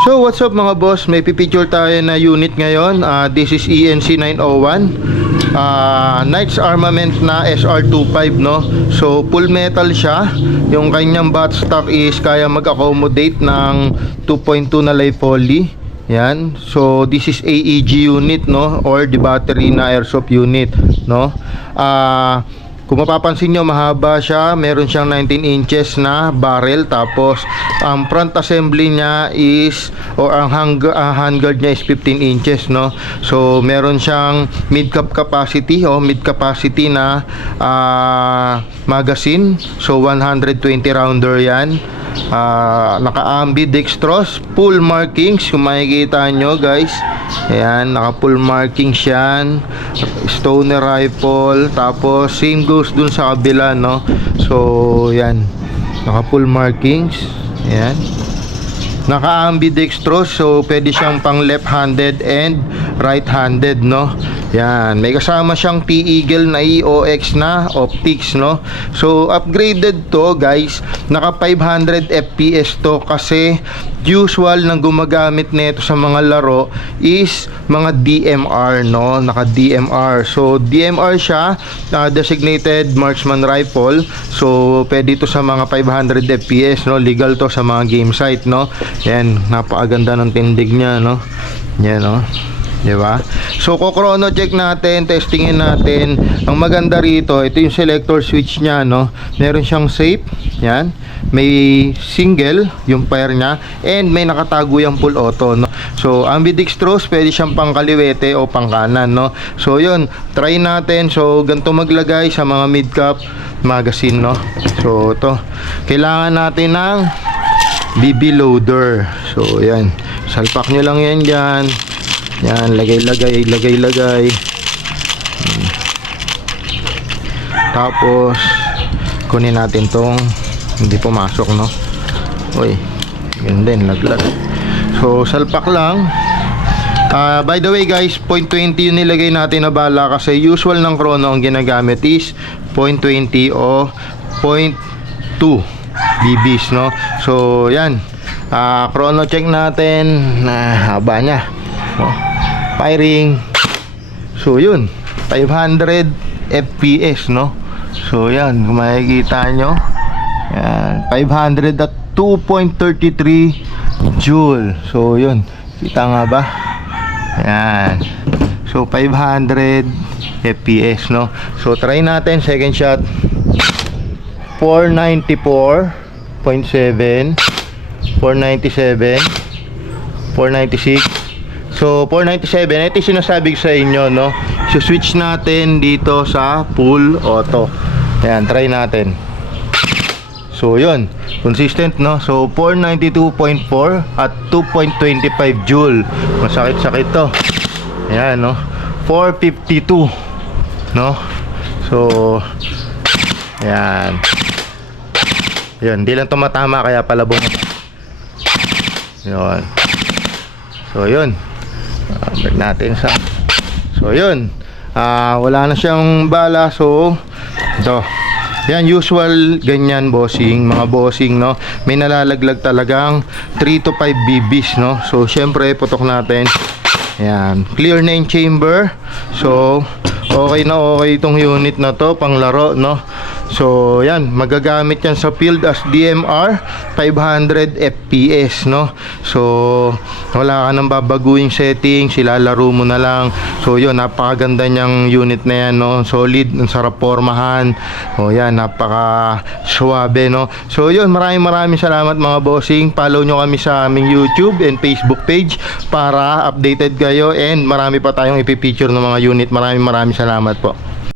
So what's up mga boss, may pipicture tayo na unit ngayon. This is ENC 901 Knights Armament na SR25, no? So full metal siya. Yung kanyang bat stock is kaya mag-accommodate ng 2.2 na live poly. Yan. So this is AEG unit, no, or the battery na airsoft unit, no? Kung mapapansin nyo, mahaba siya. Meron siyang 19 inches na barrel. Tapos ang front assembly niya is, or ang handguard niya is 15 inches, no? So meron siyang mid cap capacity o mid capacity na magazine. So 120 rounder yan. Naka-ambidextrous, full markings kung makikita nyo guys. Ayan, naka full markings yan. Stoner rifle. Tapos same goes dun sa kabila, no? So yan, naka full markings. Ayan, naka ambidextrous, so pwede siyang pang left handed and right handed, no? Yan, may kasama siyang T-Eagle na EOX na optics, no? So upgraded to guys, naka 500 FPS to kasi usual nang gumagamit nito sa mga laro is mga DMR, no? Naka DMR. So DMR siya, designated marksman rifle. So pwede to sa mga 500 FPS, no? Legal to sa mga game site, no? Yan, napakaganda ng tindig niya, no? Yan, no? Diba? So ko-chrono check natin, testingin natin. Ang maganda rito, ito yung selector switch niya, no? Meron siyang safe, yan. May single, yung fire niya, and may nakatago yung full auto, no? So ambidextrous, pwede siyang pang kaliwete o pang kanan, no? So yun, try natin. So ganito maglagay sa mga mid cap magazine, no? So ito, kailangan natin ng BB loader. So yan, salpak nyo lang yan dyan. Yan, lagay-lagay. Tapos kunin natin tong hindi pumasok, no? Uy, yun din, laglag. So salpak lang. By the way guys, 0.20 yung nilagay natin na bala kasi usual ng chrono ang ginagamit is 0.20 o 0.2 BBs, no? So yan, chrono check natin. Haba nya, no? Firing. So yun, 500 FPS, no? So yan, kung makikita nyo, yan, 500 at 2.33 joule. So yun, kita nga ba? Yan. So 500 FPS, no? So try natin second shot. 494.7, 497, 496. So 497, ito yung sinasabi ko sa inyo, no? So switch natin dito sa full auto. Ayan, try natin. So yun, consistent, no? So 492.4 at 2.25 joule. Masakit-sakit to. Ayan, no? 452, no? So ayan. Yun, di lang tumatama kaya palabong. Yun. So yun, break natin sa. So yun, wala na siyang bala. So ito, yan, usual ganyan bossing, mga bossing, no? May nalalaglag talagang 3 to 5 BBs, no? So syempre putok natin. Yan, clear na yung chamber. So okay na okay itong unit na to pang laro, no? So yan, magagamit yan sa field as DMR, 500 FPS, no? So wala ka nang babaguing settings, ilalaro mo na lang. So yun, napakaganda niyang unit na yan, no? Solid, ang sarap pormahan. O yan, napaka suabe, no? So yun, maraming salamat mga bossing. Follow nyo kami sa aming YouTube and Facebook page para updated kayo, and marami pa tayong ipipicture ng mga unit. Maraming salamat po.